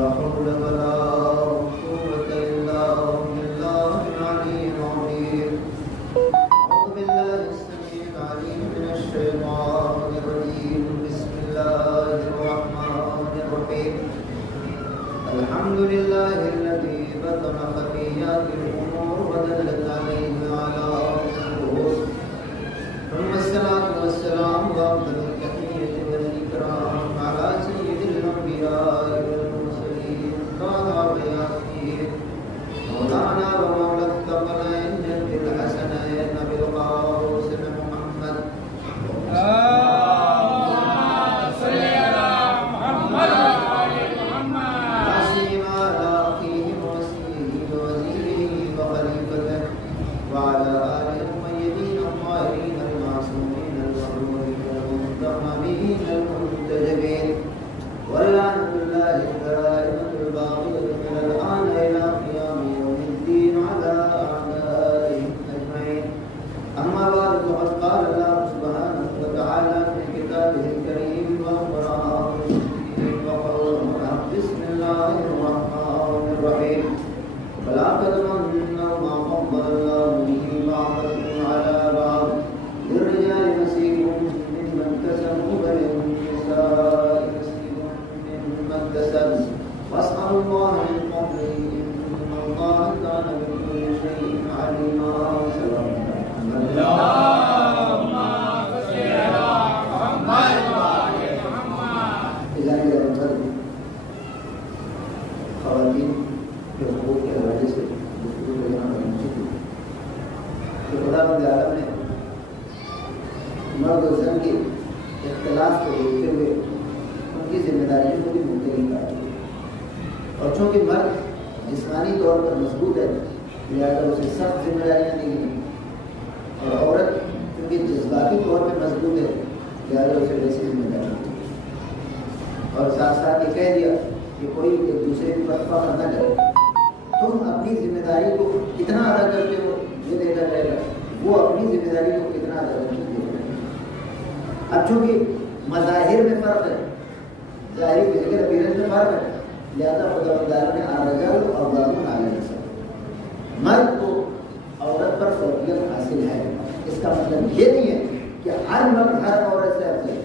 حول ولا قوة إلا بالله العلي العظيم. أعوذ بالله السميع العليم من الشيطان الرجيم. بسم الله الرحمن الرحيم. الحمد لله الذي بطن خفيات الأمور ودلت عليه على الظهور. ثم الصلاة والسلام وأفضل التحية والإكرام على سيد الأنبياء والمرسلين طه وياسين مولانا ومولى الثقلين جد الحسنين أبي القاسم محمد. مرد و زن کے اختلاف کو دیکھتے ہوئے ان کی ذمہ داریوں کو بھی منتقل کر دیا. اور چونکہ مرد جسمانی طور پر مضبوط ہے لہٰذا اسے سخت ذمہ داریاں دی گئی، اور عورت چونکہ جذباتی طور پر مضبوط ہے لہٰذا اسے ویسی ذمہ داریاں دی گئی. اور ساتھ ساتھ یہ کہہ دیا کہ کوئی ایک دوسرے پر فخر نہ کرے. تم اپنی ذمہ داری کو کتنا ادا کرتے ہو یہ دیکھا جائے گا، وہ اپنی ذمہ داری کو کتنا ادا کرتے ہیں. اب چونکہ مظاہر میں فرق ہے، ظاہری فزیکل اپیرنس میں فرق ہے، لہٰذا خداوند نے الرجال قوامون علی النساء، مرد کو عورت پر فوقیت حاصل ہے. اس کا مطلب یہ نہیں ہے کہ ہر مرد ہر عورت سے افضل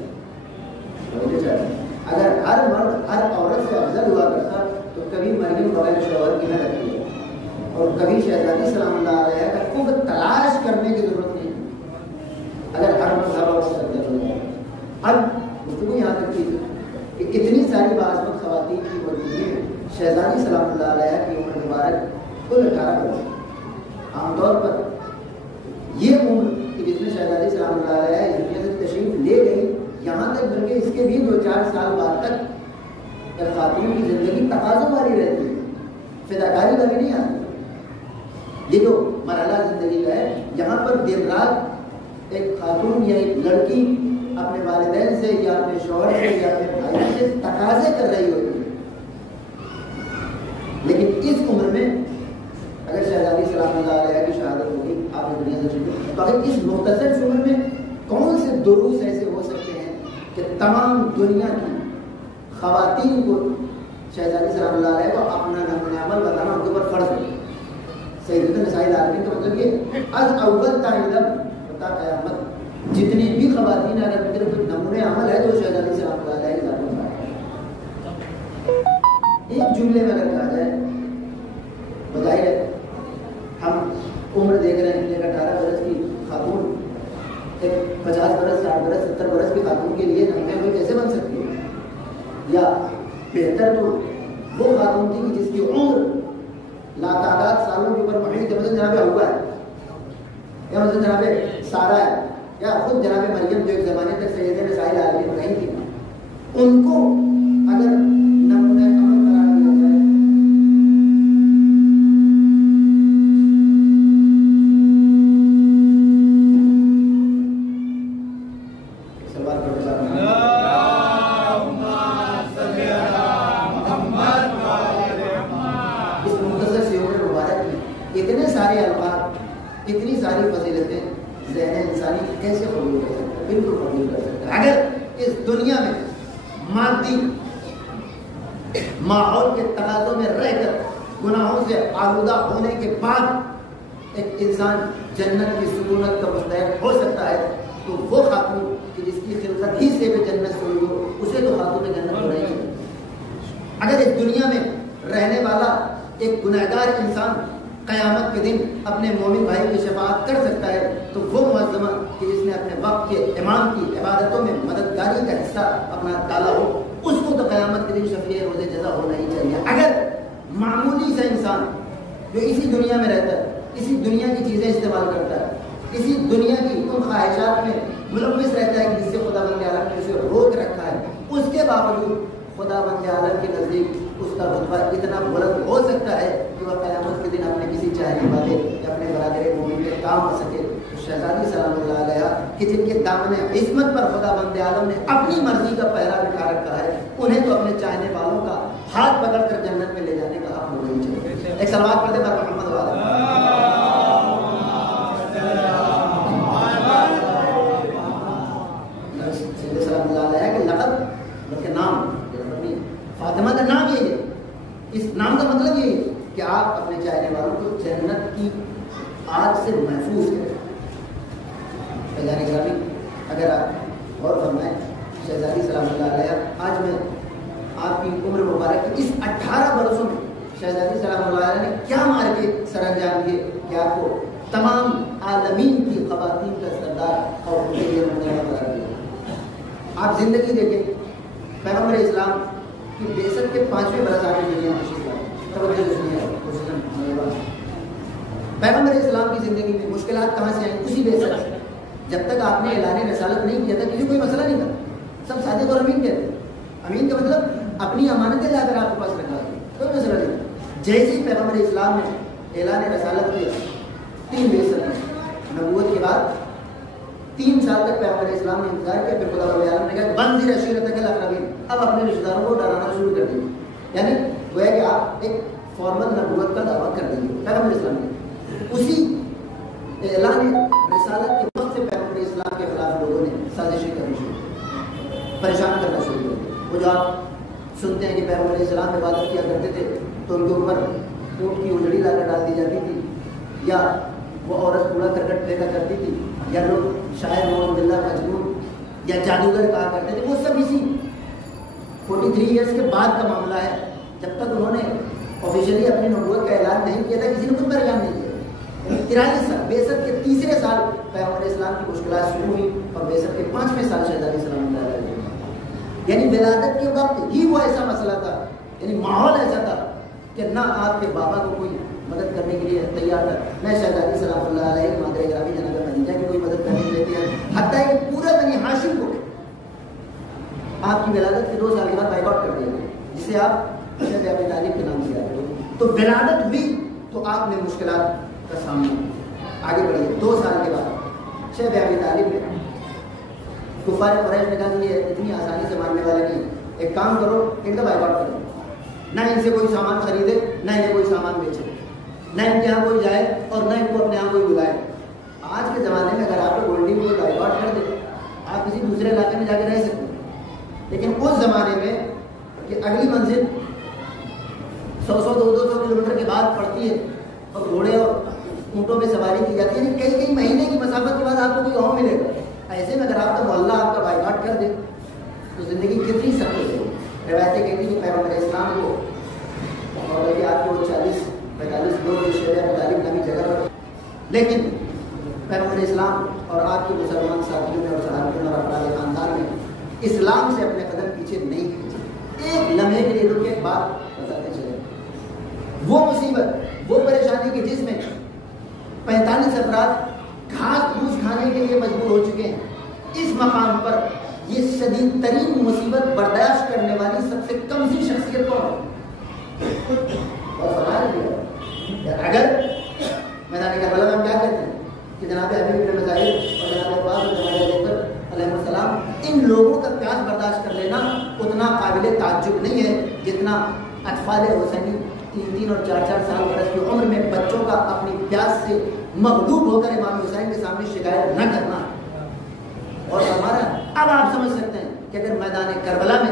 ہے. اگر ہر مرد ہر عورت سے افضل ہوا کرتا تو کبھی مریم بغیر شوہر کی نہ رکھی اور کبھی شہزادی سلام اللہ علیہ کا خوب تلاش کرنے کی ضرورت نہیں اگر ہر مرد ہر عورت سے افضل ہو جائے. اب گفتگو یہاں تک کی کہ اتنی ساری باعثمت خواتین کی موجودگی میں شہزادی سلام اللہ علیہ کی عمر مبارک کل 18 برس. عام طور پر یہ عمر کہ جس میں شہزادی سلام اللہ علیہ اس دنیا سے تشریف لے گئی، یہاں تک بلکہ اس کے بھی 2-4 سال بعد تک خاتون کی زندگی تقاضوں والی رہتی ہے، فداکاری کبھی نہیں آتی. یہ جو مرحلہ زندگی کا ہے یہاں پر دیر رات ایک خاتون یا ایک لڑکی اپنے والدین سے یا اپنے شوہر سے یا اپنے بھائی سے تقاضے کر رہی ہوتی ہے. لیکن اس عمر میں اگر شہزادی سلام اللہ علیہ کی شہادت ہوگی، آپ نے دنیا سے چھوٹی، تو اگر اس مختصر عمر میں کون سے دروس ایسے ہو سکتے ہیں کہ تمام دنیا کی خواتین کو شہزادی سلام اللہ علیہ کو اپنا نمونہ عمل بتانا ان کے اوپر فرض ہے. سیدۃ النساء العالمین کا مطلب یہ از اول تا تا قیامت جتنی بھی خواتین اگر ان کے کوئی نمونہ عمل ہے تو شہزادی سلام اللہ علیہ کی ذات میں ایک جملے میں اگر کہا جائے، بظاہر ہے ہم عمر دیکھ رہے ہیں، ایک 18 برس کی خاتون ایک 50 برس 60 برس 70 برس کی خاتون کے لیے نمونہ کوئی کیسے بن سکتی ہے؟ یا بہتر تو وہ خاتون تھی کہ جس کی عمر لاتعداد سالوں کے اوپر محیط ہے، مثلا جناب حوا ہے یا مثلا جناب سارہ ہے یا خود جناب مریم جو ایک زمانے تک سیدہ نساء العالمین رہی تھی، ان کو اگر نمونہ عمل قرار دیا جائے سوال کرتے اس مختصر سی عمر مبارک میں اتنے سارے الفاظ، اتنی ساری فضیلتیں ذہن انسانی کیسے قبول کر سکتا ہے؟ بالکل قبول کر سکتا ہے اگر اس دنیا میں مادی ماحول کے تقاضوں میں رہ کر گناہوں سے آلودہ ہونے کے بعد ایک انسان جنت کی سکونت کا مستحق ہو سکتا ہے، تو وہ خاتون کہ جس کی خلقت ہی سے بھی جنت سے ہوئی ہو، اسے تو خاتون جنت ہو رہی ہے۔ اگر اس دنیا میں رہنے والا ایک گنہگار انسان قیامت کے دن اپنے مومن بھائی کی شفاعت کر سکتا ہے، تو وہ معظمہ کہ جس نے اپنے وقت کے امام کی عبادتوں میں مددگاری کا حصہ اپنا ڈالا ہو، اس کو تو قیامت کے دن شفیع روز جزا ہونا ہی چاہیے۔ اگر معمولی سا انسان جو اسی دنیا میں رہتا ہے، اسی دنیا کی چیزیں استعمال کرتا ہے، اسی دنیا کی ان خواہشات میں ملوث رہتا ہے کہ جس سے خدا بند عالم نے اسے روک رکھا ہے، اس کے باوجود خدا بند عالم کے نزدیک اس کا رتبہ اتنا بلند ہو سکتا ہے کہ وہ قیامت کے دن اپنے کسی چاہنے والے یا اپنے برادر مومن کے کام آ سکے۔ تو شہزادی سلام اللہ علیہ کہ جن کے دامن عصمت پر خدا بند عالم نے اپنی مرضی کا پہرا بٹھا رکھا ہے، انہیں تو اپنے چاہنے والوں کا ہاتھ پکڑ کر جنت میں لے جانے کا حق ہونا ہی چاہیے۔ ایک سلوات پڑھتے پر محمد والا سلام اللہ علیہ کہ لقب بلکہ نام فاطمہ کا نام یہی ہے، اس نام کا مطلب یہی ہے کہ آپ اپنے چاہنے والوں کو جنت کی آگ سے محفوظ کریں۔ اگر آپ غور فرمائیں شہزادی سلام اللہ علیہ، آج میں آپ کی عمر مبارک کی اس 18 برسوں میں شہزادی سلام اللہ علیہ نے کیا مار کے سر انجام دیے کہ آپ کو تمام عالمین کی خواتین کا سردار اور قرار دیا۔ آپ زندگی دیکھیں، پیغمبر اسلام کی بعثت کے 5ویں برس آپ کی دنیا میں تشریف لائے۔ پیغمبر اسلام کی زندگی میں مشکلات کہاں سے آئیں؟ اسی بعثت سے۔ جب تک آپ نے اعلان رسالت نہیں کیا تھا کسی کوئی مسئلہ نہیں تھا، سب صادق اور امین کہتے ہیں۔ امین کا مطلب اپنی امانتیں لا کر آپ کے پاس رکھا ہے، کوئی مسئلہ نہیں تھا۔ جیسے ہی پیغمبر اسلام نے اعلان رسالت کیا، 3 بعثت میں نبوت کے بعد 3 سال تک پیغمبر اسلام نے انتظار کیا، پھر خدا رب العالمین نے کہا بنذر عشیرتک الاقربین، اب اپنے رشتہ داروں کو ڈرانا شروع کر دیجیے۔ یعنی گویا کہ آپ ایک فارمل نبوت کا دعویٰ کر دیجیے پیغمبر اسلام نے۔ اسی اعلان رسالت کے وقت سے پیغمبر اسلام کے خلاف لوگوں نے سازشیں کرنی شروع کی، پریشان کرنا شروع کر دیا۔ وہ جو آپ سنتے ہیں کہ پیغمبر اسلام عبادت کیا کرتے تھے تو ان کے اوپر اونٹ کی اجڑی لا کر ڈال دی جاتی تھی، یا وہ عورت کوڑا کرکٹ پھینکا کرتی تھی، یا لوگ شاعر محمد اللہ مجنون یا جادوگر کہا کرتے تھے، وہ سب اسی 43 ایئرس کے بعد کا معاملہ ہے۔ جب تک انہوں نے آفیشلی اپنی نبوت کا اعلان نہیں کیا تھا، کسی نے خود پریشان نہیں کیا۔ 43 سال، بعثت کے 3 سال پیغمبر اسلام کی مشکلات شروع ہوئی، اور بعثت کے 5ویں سال شہزادی سلام اللہ علیہ، یعنی ولادت کے وقت ہی وہ ایسا مسئلہ تھا، یعنی ماحول ایسا تھا کہ نہ آپ کے بابا کو کوئی مدد کرنے کے لیے تیار تھا، نہ شہزادی سلام اللہ علیہ کے مادر گرامی جناب خدیجہ کی کوئی مدد کرنے کے لیے تیار، حتیٰ کہ پورا بنی ہاشم کو آپ کی ولادت کے 2 سال کے بعد بائیک آؤٹ کر دیا گیا، جسے آپ شہزادی ابی طالب کے نام سے یاد کریں۔ تو ولادت ہوئی تو آپ نے مشکلات کا سامنا آگے بڑھیے۔ 2 سال کے بعد شہزادی ابی طالب نے کفار قریش نے کہا کہ یہ اتنی آسانی سے ماننے والے نہیں، ایک کام کرو ان کا بائیک آؤٹ کرو، نہ ان سے کوئی سامان خریدے، نہ انہیں کوئی سامان بیچے، نہ ان کے یہاں کوئی جائے اور نہ ان کو اپنے یہاں کوئی بلائے۔ آج کے زمانے میں اگر آپ کو گولڈی کو بائیک آؤٹ کر دے، آپ کسی دوسرے علاقے میں جا کے رہ سکتے ہیں، لیکن اس زمانے میں کہ اگلی منزل 100-200 کلومیٹر کے بعد پڑتی ہے اور گھوڑے اور اونٹوں پہ سواری کی جاتی ہے، یعنی کئی مہینے کی مسافت کے بعد آپ کو کوئی گاؤں ملے گا۔ ایسے میں اگر آپ کا محلہ آپ کا بائیک آؤٹ کر دے تو زندگی کتنی سخت ہے۔ روایتیں کہتی ہیں کہ پیغمبر اسلام کو اور آپ کو 40-45 لوگ شہر ابی طالب نامی جگہ پر، لیکن پیغمبر اسلام اور آپ کے مسلمان ساتھیوں میں اور صحابیوں اور افراد خاندان میں اسلام سے اپنے قدم پیچھے نہیں کھینچے۔ ایک لمحے کے لیے رک کے بات بتاتے چلے، وہ مصیبت، وہ پریشانی کہ جس میں 45 افراد گھاس پھوس کھانے کے لیے مجبور ہو چکے ہیں، اس مقام پر یہ شدید ترین مصیبت برداشت کرنے والی سب سے کم سی شخصیت کون؟ اور فرمایا گیا اگر میدان کربلا میں ہم کیا کہتے ہیں کہ جناب ابی بکر مظاہر اور جناب عباس اور جناب جعفر علیہ السلام، ان لوگوں کا پیاس برداشت کر لینا اتنا قابل تعجب نہیں ہے جتنا اطفال حسینی 3 اور 4 سال برس کی عمر میں بچوں کا اپنی پیاس سے مغلوب ہو کر امام حسین کے سامنے شکایت نہ کرنا۔ اور ہمارا اب آپ سمجھ سکتے ہیں کہ اگر میدان کربلا میں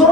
2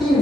3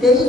23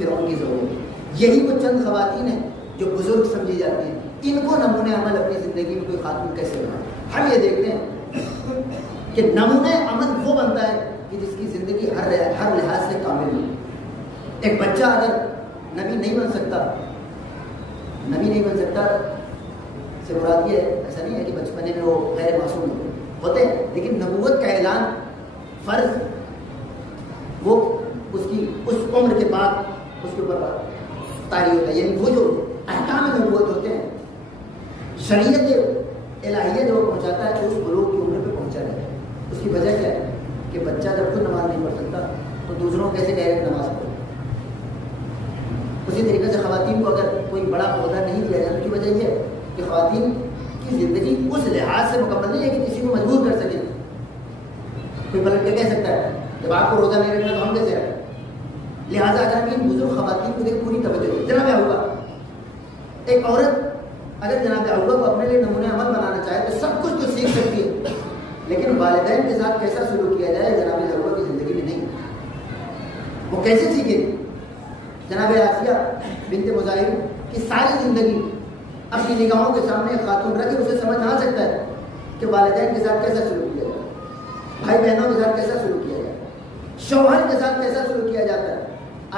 فرعون کی ضرورت. یہی وہ چند خواتین ہیں جو بزرگ سمجھی جاتی ہیں. ان کو نمونہ عمل اپنی زندگی میں کوئی خاتون کیسے بنا؟ ہم یہ دیکھتے ہیں کہ نمونہ عمل وہ بنتا ہے کہ جس کی زندگی ہر لحاظ سے کامل ہو. ایک بچہ اگر نبی نہیں بن سکتا سے مراد یہ ہے، ایسا نہیں ہے کہ بچپنے میں وہ غیر معصوم ہوتے ہیں، لیکن نبوت کا اعلان فرض وہ اس عمر کے بعد اس کے اوپر طاری ہوتا ہے. یعنی وہ جو احکام نبوت ہوتے ہیں، شریعت الہیہ جو پہنچاتا ہے اس بلوغ کی عمر پہ پہنچا جاتا ہے. اس کی وجہ کیا ہے کہ بچہ جب خود نماز نہیں پڑھ سکتا تو دوسروں کیسے کہہ رہے نماز پڑھو. اسی طریقے سے خواتین کو اگر کوئی بڑا عہدہ نہیں دیا جائے، اس کی وجہ یہ ہے کہ خواتین کی زندگی اس لحاظ سے مکمل نہیں ہے کہ کسی کو مجبور کر سکے. کوئی پلٹ کے کہہ سکتا ہے جب آپ کو روزہ نہیں رکھنا تو ہم کیسے رکھیں. لہٰذا اگر ہم ان بزرگ خواتین کو دیکھ پوری توجہ دیں. جناب ہوگا ایک عورت اگر جناب ہوگا کو اپنے لیے نمونہ عمل بنانا چاہے تو سب کچھ تو سیکھ سکتی ہے، لیکن والدین کے ساتھ کیسا سلوک کیا جائے جناب ضرورت کی زندگی میں نہیں. وہ کیسے سیکھے؟ جناب آسیہ بنت مزاحم کی ساری زندگی اپنی نگاہوں کے سامنے خاتون رکھ کے اسے سمجھ نہ آ سکتا ہے کہ والدین کے ساتھ کیسا سلوک کیا جائے، بھائی بہنوں کے ساتھ کیسا سلوک کیا جائے، شوہر کے ساتھ کیسا سلوک کیا جاتا ہے.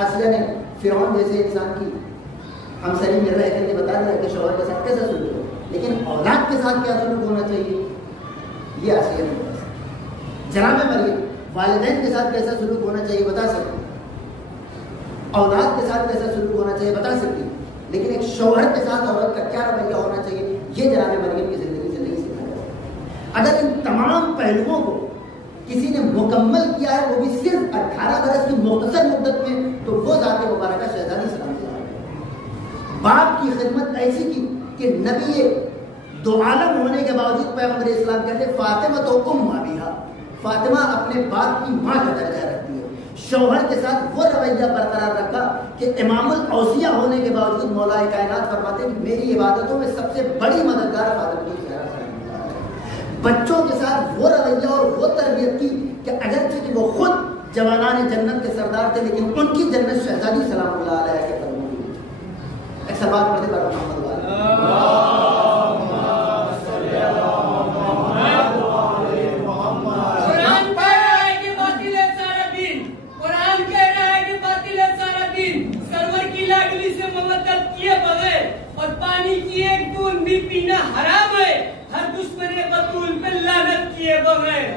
آسیہ نے فرعون جیسے انسان کی ہمسری میں رہ کر بتا دیا کہ شوہر کے ساتھ کیسا سلوک ہو، لیکن اولاد کے ساتھ کیا سلوک ہونا چاہیے یہ آسیہ نے بتا سکتی. جناب مریم والدین کے ساتھ کیسا سلوک ہونا چاہیے بتا سکتی، اولاد کے ساتھ کیسا سلوک ہونا چاہیے بتا سکتی، لیکن ایک شوہر کے ساتھ عورت کا کیا رویہ ہونا چاہیے یہ جناب مریم کی زندگی سے نہیں سکھایا جاتا. اگر ان تمام پہلوؤں کو کسی نے مکمل کیا ہے وہ بھی صرف 18 برس کی مختصر مدت میں تو وہ ذات مبارکہ شہزادی سلام سے باپ کی خدمت ایسی کی کہ نبی دو عالم ہونے کے باوجود پیغمبر اسلام کہتے فاطمہ تو ام ابیہا، فاطمہ اپنے باپ کی ماں کا درجہ رکھتی ہے. شوہر کے ساتھ وہ رویہ برقرار رکھا کہ امام الاوصیاء ہونے کے باوجود مولا کائنات فرماتے ہیں کہ میری عبادتوں میں سب سے بڑی مددگار فاطمہ کی زہرا ہے. بچوں کے ساتھ وہ رویہ اور وہ تربیت کی کہ اگرچہ کہ وہ خود جوانان جنت کے سردار تھے لیکن ان کی جنت شہزادی سلام اللہ علیہ کے قدموں میں. ایک سوال پڑھتے پر محمد اور پانی کی ایک بوند بھی پینا حرام ہے. ہر دشمن بطول پہ لعنت کیے بغیر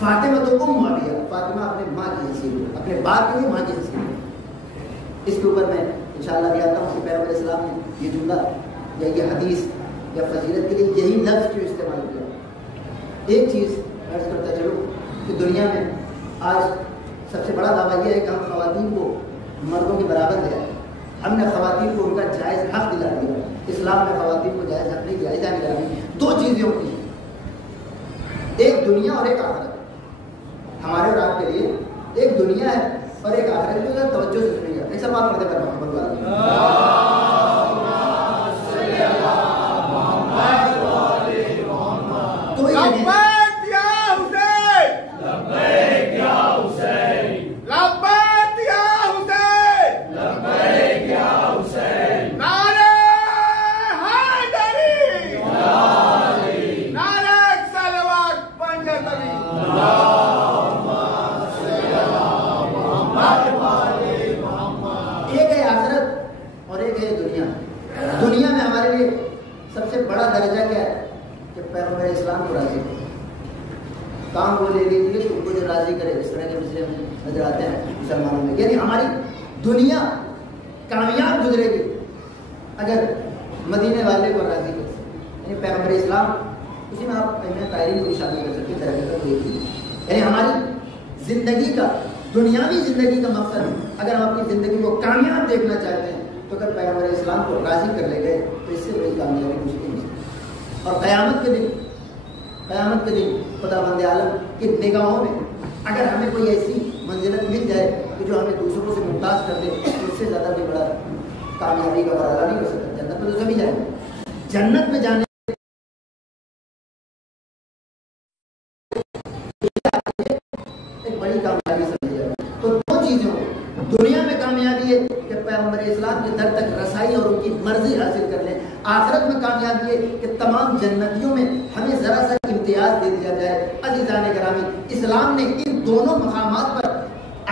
فاطمہ تو ام ابیہا، فاطمہ اپنے ماں کی حیثیت، اپنے باپ کی ماں کی حیثیت. اس کے اوپر میں انشاءاللہ بھی آتا ہوں کہ پیغمبر اسلام نے یہ جملہ یا یہ حدیث یا فضیلت کے لیے یہی لفظ کیوں استعمال کیا. ایک چیز عرض کرتا چلو کہ دنیا میں آج سب سے بڑا دعویٰ یہ ہے کہ ہم خواتین کو مردوں کے برابر دیا. ہم نے خواتین کو ان کا جائز حق دلا دیا. اسلام میں خواتین کو جائز حق نہیں، جائزہ دلا دی. دو چیزیں ہوتی ہیں، ایک دنیا اور ایک آخرت. ہمارے اور آپ کے لیے ایک دنیا ہے اور ایک آخرت جو توجہ سے سنیں گے. ایک سوال پڑھتے پر محمد دنیا میں ہمارے لیے سب سے بڑا درجہ کیا ہے کہ پیغمبر اسلام کو راضی کرے. کام وہ لے لیجیے تو ان کو جو راضی کرے. اس طرح کے مسئلے نظر آتے ہیں مسلمانوں میں. یعنی ہماری دنیا کامیاب گزرے گی اگر مدینے والے کو راضی کر سکے. یعنی پیغمبر اسلام اسی میں آپ تاہرین کو بھی شامل کر سکتے ہیں. یعنی ہماری زندگی کا دنیاوی زندگی کا مقصد اگر ہم اپنی زندگی کو کامیاب دیکھنا چاہتے ہیں تو اگر پیغمبر اسلام کو راضی کر لے گئے تو اس سے بڑی کامیابی مشکل نہیں. اور قیامت کے دن قیامت کے دن خدا بند عالم کی نگاہوں میں اگر ہمیں کوئی ایسی منزلت مل جائے کہ جو ہمیں دوسروں سے ممتاز کر دے تو اس سے زیادہ بھی بڑا کامیابی کا برابر نہیں ہو سکتا. جنت میں تو سبھی جائیں گے. جنت میں جانے ایک بڑی کامیابی سمجھی جائے. تو دو چیزیں ہوں. دنیا میں کامیابی ہے کہ پیغمبر اسلام کے در تک رسائی اور ان کی مرضی حاصل کر لیں. آخرت میں کامیابی ہے کہ تمام جنتیوں میں ہمیں ذرا سا امتیاز دے دیا جائے. عزیزان گرامی, اسلام نے ان دونوں مقامات پر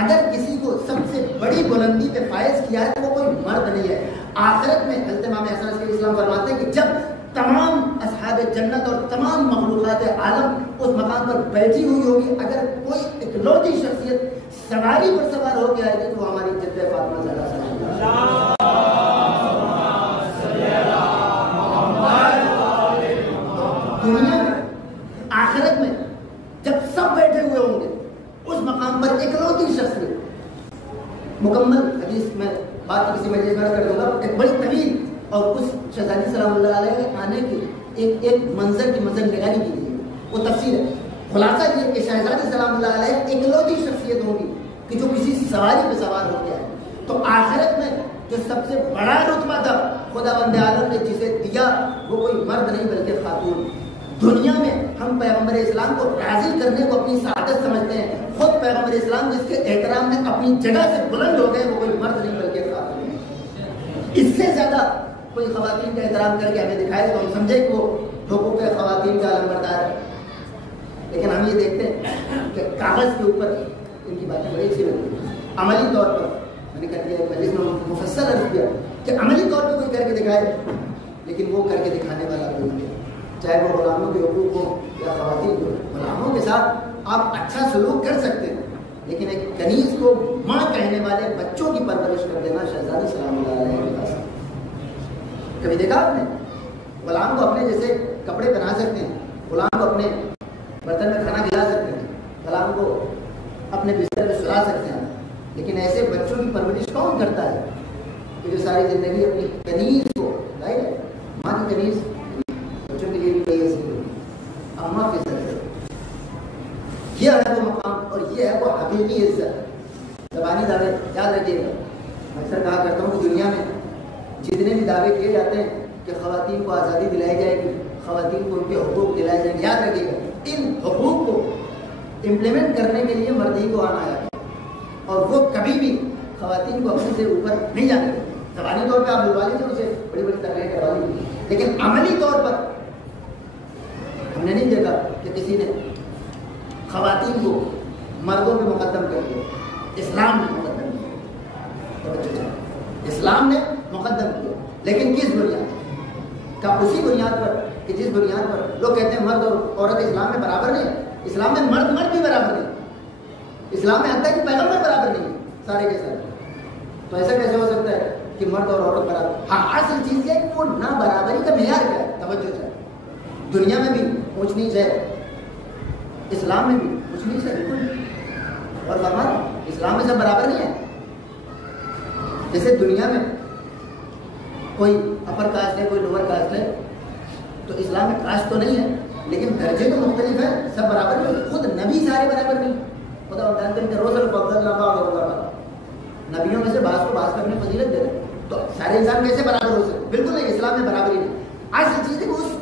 اگر کسی کو سب سے بڑی بلندی پہ فائز کیا ہے تو وہ کوئی مرد نہیں ہے. آخرت میں حضرت امام حسن علیہ السلام فرماتے ہیں کہ جب تمام اصحاب جنت اور تمام مخلوقات عالم اس مقام پر بیٹھی ہوئی ہوگی, اگر کوئی اکلوتی شخصیت سواری پر سوار ہو کے آئے گی تو وہ ہماری جدہ فاطمہ زہرا صلی اللہ دنیا میں. آخرت میں جب سب بیٹھے ہوئے ہوں گے اس مقام پر اکلوتی شخصیت مکمل حدیث میں بات کسی مجلس میں کر دوں گا, ایک بڑی طویل اور اس شہزادی سلام اللہ علیہ کے آنے کی ایک منظر کی منظر نگاری کی گئی. وہ تفصیل ہے. خلاصہ یہ کہ شہزادی سلام اللہ علیہ اکلوتی شخصیت ہوگی کہ جو کسی سواری پہ سوار ہو گیا ہے. تو آخرت میں جو سب سے بڑا رتبہ تھا خدا بند عالم نے جسے دیا وہ کوئی مرد نہیں بلکہ خاتون. دنیا میں ہم پیغمبر اسلام کو راضی کرنے کو اپنی سعادت سمجھتے ہیں. خود پیغمبر اسلام جس کے احترام میں اپنی جگہ سے بلند ہو گئے وہ کوئی مرد نہیں بلکہ خاتون ہے. اس سے زیادہ کوئی خواتین کا احترام کر کے ہمیں دکھائے تو ہم سمجھے کہ وہ حقوق خواتین کا علمبردار ہے. لیکن ہم یہ دیکھتے ہیں کہ کاغذ کے اوپر ان کی باتیں بڑی اچھی لگتی ہیں. عملی طور پر میں نے کر دیا مجلس میں مفصل عرض کیا کہ عملی طور پہ کوئی کر کے دکھائے, لیکن وہ کر کے دکھانے والا کوئی نہیں. چاہے وہ غلاموں کے حقوق ہو یا خواتین کو, غلاموں کے ساتھ آپ اچھا سلوک کر سکتے ہیں, لیکن ایک کنیز کو ماں کہنے والے بچوں کی پرورش کر دینا شہزادی سلام اللہ علیہ کے پاس. کبھی دیکھا آپ نے غلام کو اپنے جیسے کپڑے پہنا سکتے ہیں, غلام کو اپنے برتن میں کھانا کھلا سکتے ہیں, غلام کو اپنے بستر میں سلا سکتے ہیں, لیکن ایسے بچوں کی پرورش کون کرتا ہے کہ جو ساری زندگی اپنی کنیز کو, ماں کی کنیز بچوں کے لیے بھی کوئی ایسی اماں فضل ہے. یہ ہے وہ مقام اور یہ ہے وہ حقیقی عزت. زبانی دعوے یاد رکھیے گا, اکثر کہا کرتا ہوں کہ دنیا میں جتنے بھی دعوے کیے جاتے ہیں کہ خواتین کو آزادی دلائی جائے گی, خواتین کو ان کے حقوق دلائے جائیں گے, یاد رکھیے گا ان حقوق کو امپلیمنٹ کرنے کے لیے مرد ہی کو آنا ہے اور وہ کبھی بھی خواتین کو اپنے سے اوپر نہیں جانے گے. زبانی طور پہ آپ بلوا لیجیے اسے, بڑی بڑی تقریر کروا لیجیے, لیکن عملی طور پر ہم نے نہیں دیکھا کہ کسی نے خواتین کو مردوں پہ مقدم کر دیا. اسلام نے مقدم کیا, اسلام نے مقدم کیا, لیکن کس بنیاد کا؟ اسی بنیاد پر کہ جس بنیاد پر لوگ کہتے ہیں مرد اور عورت اسلام میں برابر نہیں. اسلام میں مرد بھی برابر نہیں, اسلام میں حتیٰ کہ پیغمبر برابر نہیں سارے کے سارے. تو ایسا کیسے ہو سکتا ہے کہ مرد اور عورت برابر؟ ہاں, اصل چیز یہ ہے کہ وہ نہ برابری کا معیار کیا ہے. توجہ چاہے دنیا میں بھی اونچ نیچ ہے, اسلام میں بھی اونچ نیچ ہے بالکل. اور فرمایا اسلام میں سب برابر نہیں ہے. جیسے دنیا میں کوئی اپر کاسٹ ہے, کوئی لوور کاسٹ ہے, تو اسلام میں کاسٹ تو نہیں ہے لیکن درجے تو مختلف ہیں, سب برابر نہیں. خود نبی سارے برابر نہیں. خدا نبیوں میں سے بعض کو بعض کرنے فضیلت دے رہے, تو سارے انسان کیسے برابر ہو سکتے؟ بالکل نہیں, اسلام میں برابری نہیں. اصل چیز ہے کہ اس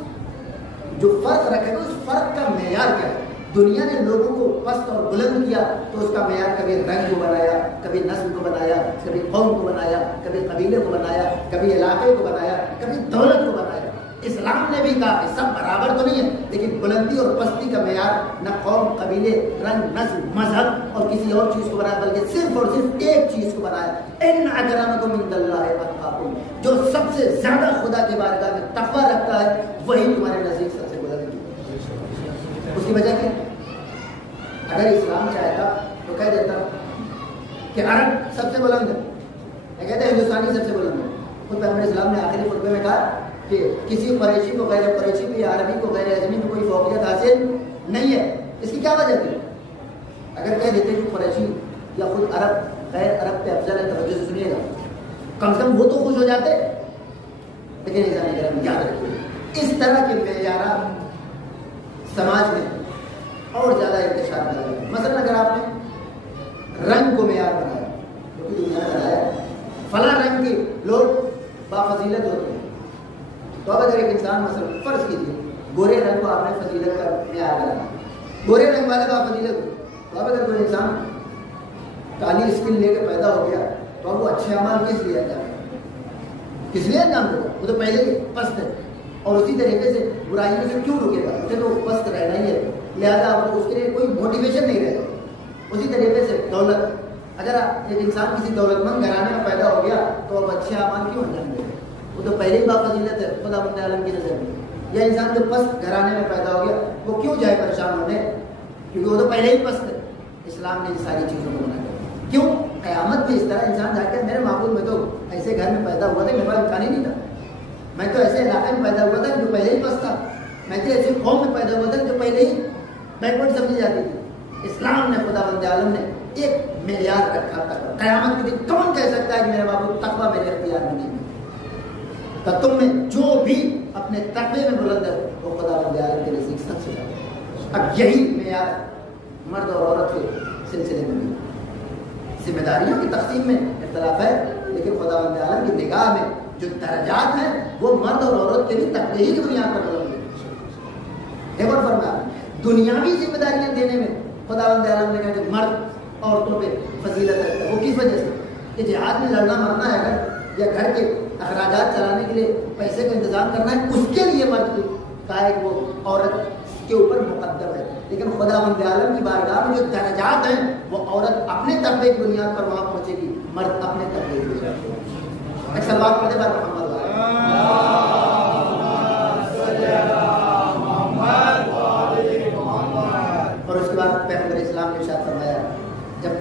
جو فرق رکھے گا اس فرق کا معیار کیا ہے. دنیا نے لوگوں کو پست اور بلند کیا تو اس کا معیار کبھی رنگ کو بنایا, کبھی نسل کو بنایا, کبھی قوم کو بنایا, کبھی قبیلے کو بنایا, کبھی علاقے کو بنایا, کبھی دولت کو بنایا. اسلام نے بھی کہا کہ سب برابر تو نہیں ہے, لیکن بلندی اور پستی کا معیار نہ قوم, قبیلے, رنگ, نسل, مذہب اور کسی اور چیز کو بنایا, بلکہ صرف اور صرف ایک چیز کو بنایا, ان اکرمکم عند اللہ اتقاکم. جو سب سے زیادہ خدا کے بارگاہ میں تقویٰ رکھتا ہے وہی تمہارے نزدیک سب سے بلند ہے. اس کی وجہ کیا؟ اگر اسلام چاہتا تو کہہ دیتا کہ عرب سب سے بلند ہے, کہتے ہیں ہندوستانی سب سے بلند ہے. خود پیغمبر اسلام نے آخری خطبے میں کہا کہ کسی قریشی کو غیر قریشی پہ یا عربی کو غیر اجمی پہ کوئی فوقیت حاصل نہیں ہے. اس کی کیا وجہ تھی؟ اگر کہہ دیتے کہ قریشی یا خود عرب غیر عرب پہ افضل ہے, توجہ سے سنیے گا, کم سے کم وہ تو خوش ہو جاتے. لیکن ایسا نہیں کرم, یاد رکھیے اس طرح کے معیارات سماج میں اور زیادہ انتشار کر رہا ہے. مثلا اگر آپ نے رنگ کو معیار بنایا، کیونکہ دنیا میں بنایا فلاں رنگ کے لوگ بافضیلت ہوتے ہیں، تو اب اگر ایک انسان مثلا فرض کیجیے گورے رنگ کو آپ نے فضیلت کا معیار بنایا، گورے رنگ والے بافضیلت ہو، تو اب اگر کوئی انسان کالی اسکن لے کے پیدا ہو گیا تو اب وہ اچھے اعمال کس لیے انجام دے گا؟ کس لیے انجام دے گا؟ وہ تو پہلے ہی پست ہے، اور اسی طریقے سے برائیوں سے کیوں رکے گا؟ اسے تو پست رہنا ہی ہے، لہٰذا اس کے لیے کوئی موٹیویشن نہیں رہے گا. اسی طریقے سے دولت، اگر ایک انسان کسی دولت مند گھرانے میں پیدا ہو گیا تو اب اچھے اعمال کیوں انجام دے گا؟ وہ تو پہلے ہی بافضیلت ہے خدا بند عالم کی نظر میں. یا انسان جو پست گھرانے میں پیدا ہو گیا وہ کیوں جائے پریشان ہونے؟ کیونکہ وہ تو پہلے ہی پست ہے. اسلام نے ان ساری چیزوں کو منع کیا. کیوں؟ قیامت میں اس طرح انسان جا کے میرے معبود میں تو ایسے گھر میں پیدا ہوا تھا، میرے پاس امکان ہی نہیں تھا، میں تو ایسے علاقے میں پیدا ہوا تھا جو پہلے ہی پست تھا، میں تو ایسے قوم میں پیدا ہوا تھا جو پہلے ہی بیکورڈ سمجھی جاتی تھی. اسلام نے خدا بند عالم نے ایک معیار رکھا تھا. قیامت کے دن کون کہہ سکتا ہے کہ میرے معبود تقویٰ میرے اختیار میں نہیں ہے؟ کہ تم میں جو بھی اپنے تقوی میں بلند ہے وہ خدا بند عالم کے نزدیک سب سے زیادہ ہے. اب یہی معیار مرد اور عورت کے سلسلے میں بھی ذمہ داریوں کی تقسیم میں اختلاف ہے، لیکن خدا بند عالم کی نگاہ میں جو درجات ہیں وہ مرد اور عورت کے بھی تقوی کی بنیاد پر بلند ہے. ایک اور فرمایا دنیاوی ذمہ داریاں دینے میں خدا بند عالم نے کہا کہ مرد عورتوں پہ فضیلت رکھتا ہے. وہ کس وجہ سے کہ جہاد میں لڑنا مرنا ہے اگر، یا گھر کے اخراجات چلانے کے لیے پیسے کا انتظام کرنا ہے، اس کے لیے مرد کا ہے کہ وہ عورت کے اوپر مقدم ہے. لیکن خدا بند عالم کی بارگاہ میں جو درجات ہیں وہ عورت اپنے تقوی کی بنیاد پر وہاں پہنچے گی، مرد اپنے تقوی کی بنیاد پر. ایک سلوات پڑھے بار محمد اور اس کے بعد پیغمبر اسلام نے ارشاد فرمایا، جب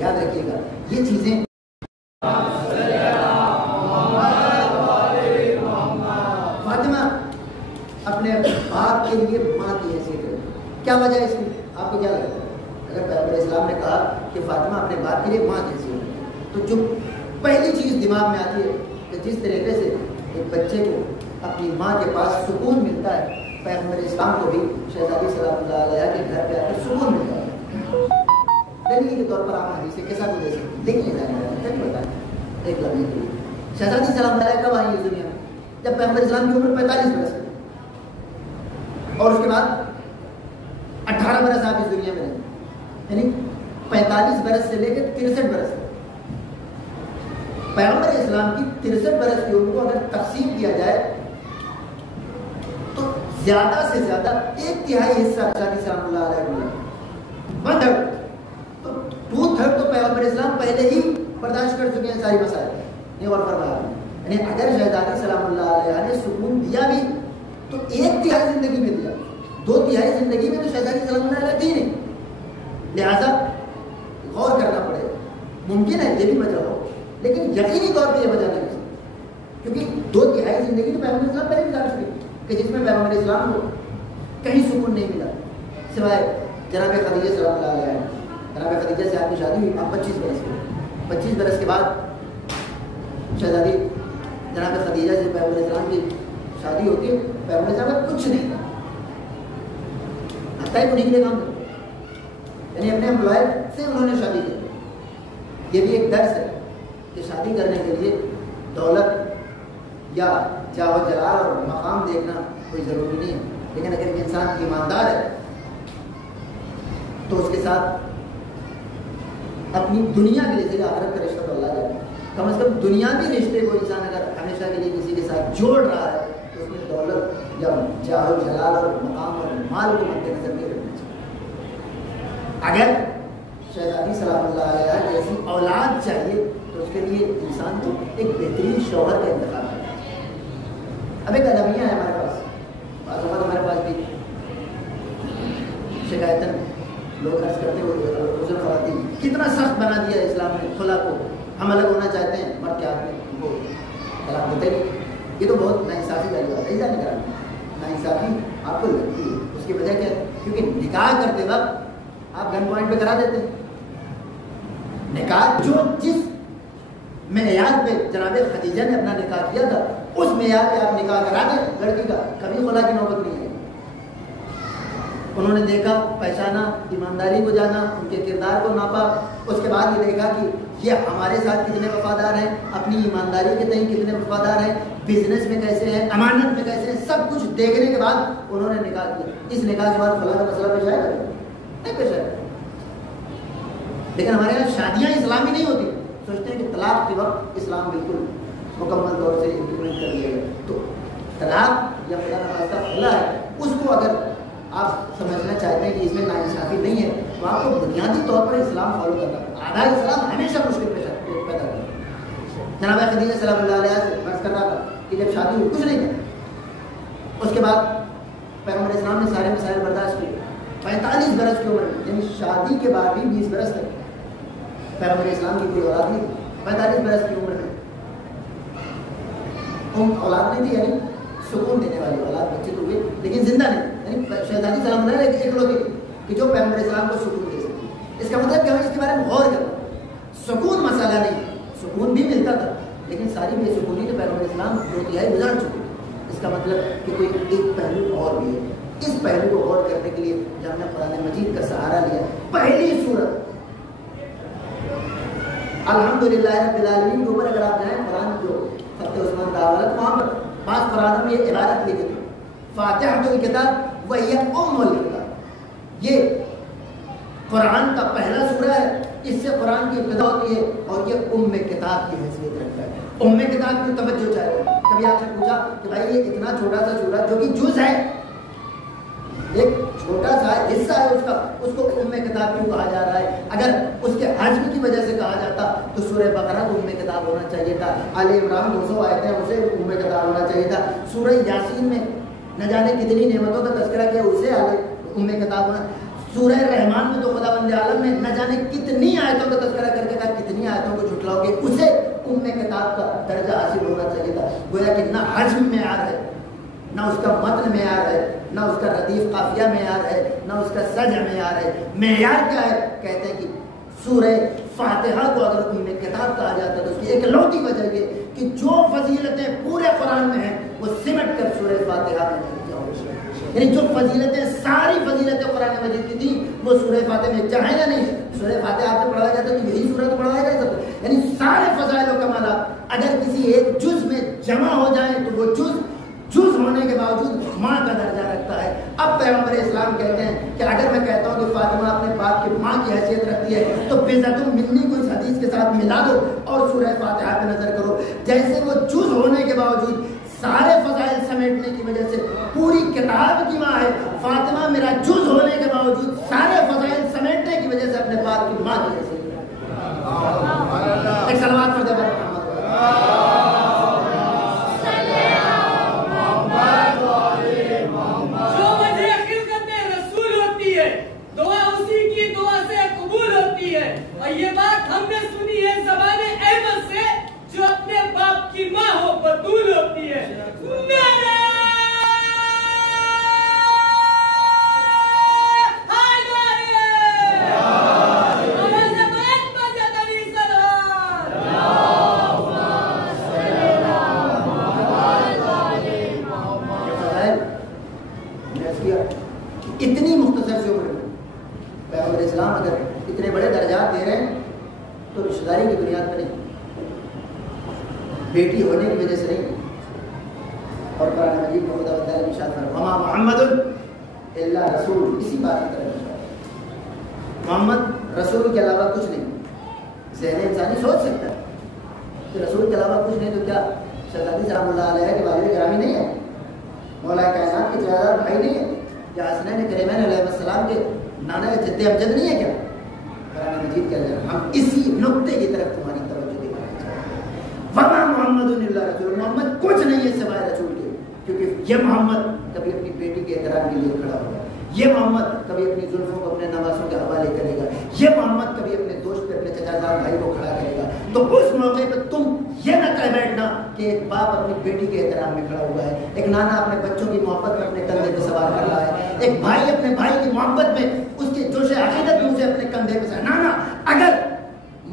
یاد رکھیے گا یہ چیزیں فاطمہ اپنے باپ کے لیے ماں کی حیثیت ہے. کیا وجہ ہے اس کی؟ آپ کو کیا لگتا ہے؟ اگر پیغمبر اسلام نے کہا کہ فاطمہ اپنے باپ کے لیے ماں کی حیثیت ہے تو جو پہلی چیز دماغ میں آتی ہے کہ جس طریقے سے ایک بچے کو اپنی ماں کے پاس سکون ملتا ہے، پیغمبر اسلام کو بھی شہزادی سلام اللہ علیہ کے گھر پہ آ کر سکون ملتا ہے. دلیل کے طور پر آپ حدیث سے کیسا کو دے سکتے دیکھ لے جائیں بتائیں ایک لمحے کے لیے. شہزادی سلام اللہ کب آئی اس دنیا میں؟ جب پیغمبر اسلام کی عمر 45 برس ہے، اور اس کے بعد 18 برس آپ اس دنیا میں رہے، یعنی 45 برس سے لے کے 63 برس. پیغمبر اسلام کی 63 برس کی عمر کو اگر تقسیم کیا جائے تو زیادہ سے زیادہ 1/3 حصہ شہزادی سلام اللہ علیہ کو 1/3 تو 2/3 تو پیغمبر اسلام پہلے ہی برداشت کر چکے ہیں ساری مسائل. یہ اور فرمایا یعنی اگر شہزادی سلام اللہ علیہ نے سکون دیا بھی تو 1/3 زندگی میں دیا، 2/3 زندگی میں تو شہزادی سلام اللہ علیہ تھی نہیں. لہذا غور کرنا پڑے. ممکن ہے یہ بھی وجہ ہو لیکن یقینی طور پہ یہ وجہ نہیں ہے، کیونکہ 2/3 زندگی تو پیغمبر اسلام پہلے گزار چکے کہ جس میں پیغمبر اسلام کو کہیں سکون نہیں ملا سوائے جناب خدیجہ سلام اللہ علیہ. جناب خدیجہ سے آپ کی شادی ہوئی آپ 25 برس کے 25 برس کے بعد شہزادی جناب خدیجہ سے پیغمبر اسلام کی شادی ہوتی ہے. پیغمبر اسلام کا کچھ نہیں تھا، حتیٰ ہی انہیں کے لیے کام کرتے، یعنی اپنے امپلائر سے انہوں نے شادی کی. یہ بھی ایک درس ہے کہ شادی کرنے کے لیے دولت یا جاہ و جلال اور مقام دیکھنا کوئی ضروری نہیں ہے، لیکن اگر ایک انسان ایماندار ہے تو اس کے ساتھ اپنی دنیا کے لیے آخرت کا رشتہ تو اللہ جائے. کم از کم دنیاوی رشتے کو انسان اگر ہمیشہ کے لیے کسی کے ساتھ جوڑ رہا ہے تو اس میں دولت یا جاہ و جلال اور مقام اور مال کو مد نظر نہیں رکھنا چاہیے. اگر شہزادی سلام اللہ علیہ جیسی اولاد چاہیے تو اس کے لیے انسان کو ایک بہترین شوہر کا انتخاب کرنا چاہیے. اب ایک المیہ ہے ہمارے پاس، بعض اوقات ہمارے پاس بھی شکایتاً لوگ عرض کرتے ہوئے خواتین کتنا سخت بنا دیا اسلام نے خلا کو، ہم الگ ہونا چاہتے ہیں مرد کے آدمی کو طلاق ہوتے ہی. یہ تو بہت ناانصافی کا بات ہے. ایسا نہیں کرنا. ناانصافی آپ کو لگتی ہے، اس کی وجہ کیا ہے؟ کیونکہ نکاح کرتے وقت آپ گن پوائنٹ پہ کرا دیتے ہیں. نکاح جو جس معیار پہ جناب خدیجہ نے اپنا نکاح کیا تھا اس معیار پہ آپ نکاح کرا دیں لڑکی کا، کبھی خلا کی نوبت نہیں ہے. انہوں نے دیکھا، پہچانا، ایمانداری کو جانا، ان کے کردار کو ناپا، اس کے بعد یہ دیکھا کہ یہ ہمارے ساتھ کتنے وفادار ہیں، اپنی ایمانداری کے تئیں کتنے وفادار ہیں، بزنس میں کیسے ہیں، امانت میں کیسے ہیں، سب کچھ دیکھنے کے بعد انہوں نے نکاح کیا۔ اس نکاح کے بعد فلاں کا مسئلہ پیش آئے گا؟ نہیں پیش آئے گا۔ لیکن ہمارے یہاں شادیاں اسلامی نہیں ہوتی، سوچتے ہیں کہ طلاق کے وقت اسلام بالکل مکمل طور سے امپلیمنٹ کر لیا گیا۔ تو طلاق یا خدا نخواستہ کھلا ہے، اس کو اگر آپ سمجھنا چاہتے ہیں کہ اس میں ناانصافی نہیں ہے تو آپ کو بنیادی طور پر اسلام فالو کرنا ہے۔ آدھا اسلام ہمیشہ مشکل پیدا کرتا ہے۔ جناب خدیجہ سلام اللہ علیہ سے عرض کر رہا تھا کہ جب شادی ہوئی کچھ نہیں تھا، اس کے بعد پیغمبر اسلام نے سارے مسائل برداشت کیے۔ 45 برس کی عمر میں، یعنی شادی کے بعد بھی 20 برس تک پیغمبر اسلام کی کوئی اولاد نہیں تھی۔ 45 برس کی عمر میں اولاد نہیں تھی، یعنی سکون دینے والی اولاد، بچے تو ہوئے لیکن زندہ نہیں، یعنی شہزادی سلام اللہ علیہ ایک لوگ کہ جو پیغمبر اسلام کو سکون دے سکتی۔ اس کا مطلب کہ ہمیں اس کے بارے میں غور کرنا۔ سکون مسئلہ نہیں، سکون بھی ملتا تھا لیکن ساری بے سکونی تو پیغمبر اسلام 2/3 گزار چکے۔ اس کا مطلب کہ کوئی ایک پہلو اور بھی ہے۔ اس پہلو کو غور کرنے کے لیے جب ہم نے قرآن مجید کا سہارا لیا، پہلی سورت الحمدللہ رب العالمین کے اوپر اگر آپ جائیں، قرآن جو فتح عثمان کا حوالہ، وہاں پر بعض قرآنوں میں یہ عبارت لکھی تھی، فاتحۃ الکتاب وہی ام الکتاب۔ یہ قرآن کا پہلا سورہ ہے، اس سے قرآن کی ابتدا ہوتی ہے اور یہ ام کتاب کی حیثیت رکھتا ہے۔ ام کتاب کی توجہ چاہیے۔ کبھی آپ سے پوچھا کہ بھائی یہ اتنا چھوٹا سا سورہ جو کہ جز ہے، ایک چھوٹا سا حصہ ہے اس کا، اس کو ام کتاب کیوں کہا جا رہا ہے؟ اگر اس کے حجم کی وجہ سے کہا جاتا تو سورہ بقرہ کو ام کتاب ہونا چاہیے تھا، آل عمران 200 آیتیں اسے ام کتاب ہونا چاہیے تھا، سورہ یاسین میں نہ جانے کتنی نعمتوں کا تذکرہ کیا اسے ام کتاب ہونا، سورہ رحمان میں تو خداوند عالم نے نہ جانے کتنی آیتوں کا تذکرہ کر کے کہا کتنی آیتوں کو جھٹلاؤ گے، اسے ام کتاب کا درجہ حاصل ہونا چاہیے تھا۔ گویا کہ نہ حجم معیار ہے، نہ اس کا متن معیار ہے، نہ اس کا ردیف قافیہ معیار ہے، نہ اس کا سجع معیار ہے۔ معیار کیا ہے؟ کہتے ہیں کہ سورہ فاتحہ کو اگر ام کتاب کہا جاتا ہے تو اس کی ایک لوٹی وجہ یہ کہ جو فضیلتیں پورے قرآن میں ہیں وہ سمٹ کر سورہ فاتحہ میں نہیں جاؤ، یعنی جو فضیلتیں ساری فضیلتیں قرآن مجید کی تھیں وہ سورہ فاتحہ میں چاہیں یا نہیں، سورہ فاتحہ آپ سے پڑھایا جاتا ہے تو یہی سورہ تو پڑھایا جائے سب، یعنی سارے فضائل و کمالات اگر کسی ایک جز میں جمع ہو جائیں تو وہ جز ہونے کے باوجود ماں کا درجہ رکھتا ہے۔ اب پیغمبر اسلام کہتے ہیں کہ اگر میں کہتا ہوں کہ فاطمہ اپنے باپ کی ماں کی حیثیت رکھتی ہے تو بِضْعَةٌ مِّنِّی کو اس حدیث کے ساتھ ملا دو اور سورہ فاتحہ پہ نظر کرو، جیسے وہ جز ہونے کے باوجود سارے فضائل سمیٹنے کی وجہ سے پوری کتاب کی ماں ہے، فاطمہ میرا جز ہونے کے باوجود سارے فضائل سمیٹنے کی وجہ سے اپنے باپ کی ماں کی حیثیت رکھتی ہے۔ ایک صلوات پڑھ دے محمد۔ اور یہ بات ہم نے سنی ہے زبان احمد سے جو اپنے باپ کی ماں ہو بطول ہوتی ہے۔ اتنی مختصر سی عمر میں پیغمبر اسلام اگر اتنے بڑے درجات دے رہے ہیں تو رشتہ داری کی بنیاد پہ نہیں، بیٹی ہونے کی وجہ سے نہیں۔ اور قرآن مجید میں خدا تعالیٰ نے ارشاد فرمایا وما محمد الا رسول، اسی بات کی طرف محمد رسول کے علاوہ کچھ نہیں۔ ذہن انسانی سوچ سکتا ہے کہ رسول کے علاوہ کچھ نہیں، تو کیا شہزادی سلام اللہ علیہ کے والد گرامی نہیں ہے، مولا کائنات کے جائیداد بھائی نہیں ہے، یا حسنین کریمین علیہ السلام کے نانا جد امجد نہیں ہے کیا؟ قرآن مجید کہہ رہے ہیں ہم اسی نقطے کی طرف تمہاری توجہ دکھانا چاہتے ہیں۔ وما محمد الا رسول، محمد کچھ نہیں ہے سوائے رسول کے، کیونکہ یہ محمد کبھی اپنی بیٹی کے احترام کے لیے کھڑا ہوگا، یہ محمد کبھی اپنی زلفوں کو اپنے نواسوں کے حوالے کرے گا، یہ محمد کبھی اپنے دوست پہ اپنے چچا جان بھائی کو کھڑا کرے گا۔ تو اس موقع پہ تم یہ نہ کہہ بیٹھنا کہ ایک باپ اپنی بیٹی کے احترام میں کھڑا ہوا ہے، ایک نانا اپنے بچوں کی محبت میں اپنے کندھے پہ سوار کر رہا ہے، ایک بھائی اپنے بھائی کی محبت میں اس کے جوش عقیدت میں اسے اپنے کندھے پہ سوار۔ نانا اگر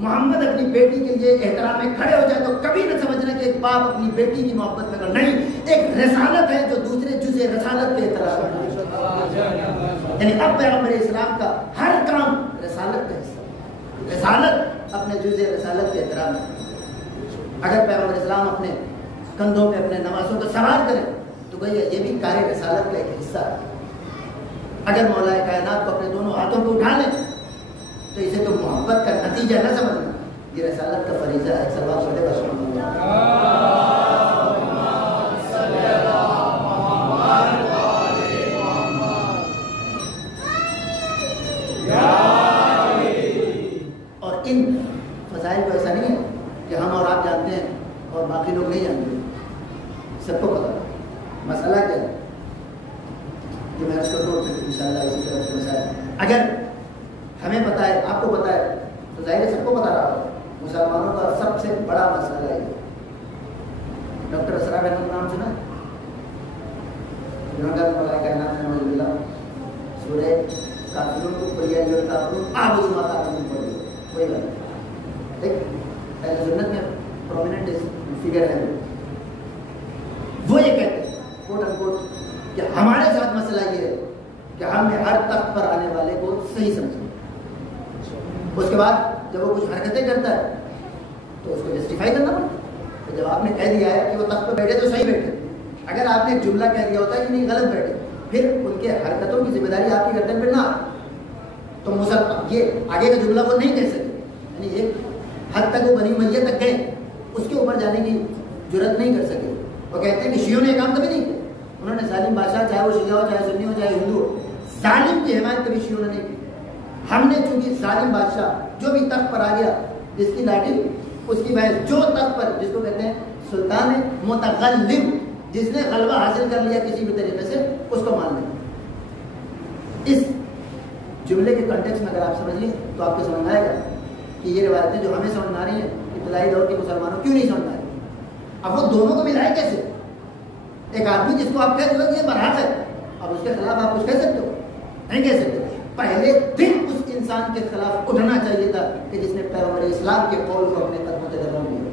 محمد اپنی بیٹی کے لیے احترام میں کھڑے ہو جائے تو کبھی نہ سمجھنا کہ ایک باپ اپنی بیٹی کی محبت میں نہیں، ایک رسالت ہے جو دوسرے جزء رسالت پہ احترام ہے۔ یعنی اب پیغمبر اسلام کا ہر کام رسالت کا حصہ، رسالت اپنے جزء رسالت کے احترام ہے۔ اگر پیغمبر اسلام اپنے کندھوں پہ اپنے نوازوں کو سوار کریں تو گویا یہ بھی کار رسالت کا ایک حصہ ہے۔ اگر مولا کائنات کو اپنے دونوں ہاتھوں پہ اٹھا لیں تو اسے تو محبت کا نتیجہ نہ سمجھنا، یہ رسالت کا فریضہ ہے۔ صلوات پڑھے رسول اللہ۔ اور ان فضائل کو ایسا نہیں ہے کہ ہم اور آپ جانتے ہیں اور باقی لوگ نہیں جانتے، سب کو پتا۔ مسئلہ کیا ہے جو میں اس کو انشاءاللہ اسی طرح سے مسائل اگر ہمیں پتا ہے، آپ کو پتا ہے تو ظاہر ہے سب کو پتا رہا ہو۔ مسلمانوں کا سب سے بڑا مسئلہ ہے ڈاکٹر اسرار احمد نام سنا، جنہوں نے مولا کائنات میں نعوذ باللہ سورہ کافرون کو پڑھیا جو کافرون اعبدوا ما تعبدون پڑھی، کوئی بات ایک اہل سنت میں پرومیننٹ فگر ہے، وہ یہ کہتے ہیں کوٹ ان کوٹ کہ ہمارے ساتھ مسئلہ یہ ہے کہ ہم نے ہر تخت پر آنے والے کو صحیح سمجھا، اس کے بعد جب وہ کچھ حرکتیں کرتا ہے تو اس کو جسٹیفائی کرنا پڑتا ہے۔ جب آپ نے کہہ دیا ہے کہ وہ تخت پر بیٹھے تو صحیح بیٹھے، اگر آپ نے ایک جملہ کہہ دیا ہوتا ہے کہ نہیں غلط بیٹھے، پھر ان کے حرکتوں کی ذمہ داری آپ کی گردن پہ نہ تو مسلمان یہ آگے کا جملہ وہ نہیں کہہ سکتے، یعنی ایک حد تک وہ بنی امیہ تک گئے، اس کے اوپر جانے کی جرت نہیں کر سکے۔ وہ کہتے ہیں کہ شیعوں نے یہ کام کبھی نہیں کیا، انہوں نے ظالم بادشاہ چاہے وہ شیعہ ہو چاہے سنی ہو چاہے ہندو ہو، ظالم کی حمایت کبھی شیعوں نے نہیں کی۔ ہم نے چونکہ ظالم بادشاہ جو بھی تخت پر آ گیا جس کی لاٹھی اس کی بحث، جو تخت پر جس کو کہتے ہیں سلطان متغلب، جس نے غلبہ حاصل کر لیا کسی بھی طریقے سے، اس کو مان لیں۔ اس جملے کے کنٹیکس میں اگر آپ سمجھیں تو آپ کو سمجھ آئے گا کہ یہ روایتیں جو ہمیں سمجھ آ رہی ہیں ابتدائی دور کے مسلمانوں کیوں نہیں سمجھ آ رہی۔ اب وہ دونوں کو ملائے کیسے؟ ایک آدمی جس کو آپ کہہ دو یہ برحق ہے، اب اس کے خلاف آپ کچھ کہہ سکتے ہو؟ نہیں کہہ سکتے۔ پہلے دن اس انسان کے خلاف اٹھنا چاہیے تھا کہ جس نے پیغمبر اسلام کے قول کو اپنے قدموں سے دبا دیا۔